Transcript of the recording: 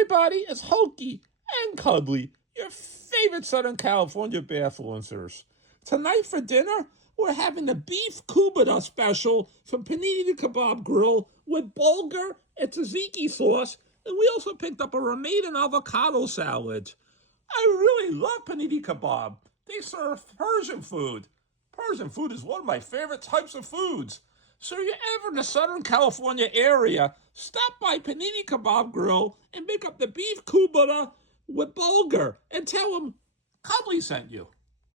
everybody, it's Hokey and Cuddly, your favorite Southern California bathluncers. Tonight for dinner, we're having the Beef Koobideh special from Panini the Kebab Grill with Bulgur and tzatziki sauce, and we also picked up a romaine avocado salad. I really love Panini Kebab. They serve Persian food. Persian food is one of my favorite types of foods. So if you're ever in the Southern California area, stop by Panini Kebab Grill and pick up the Beef Koobideh with Bulgur and tell them Cuddly sent you.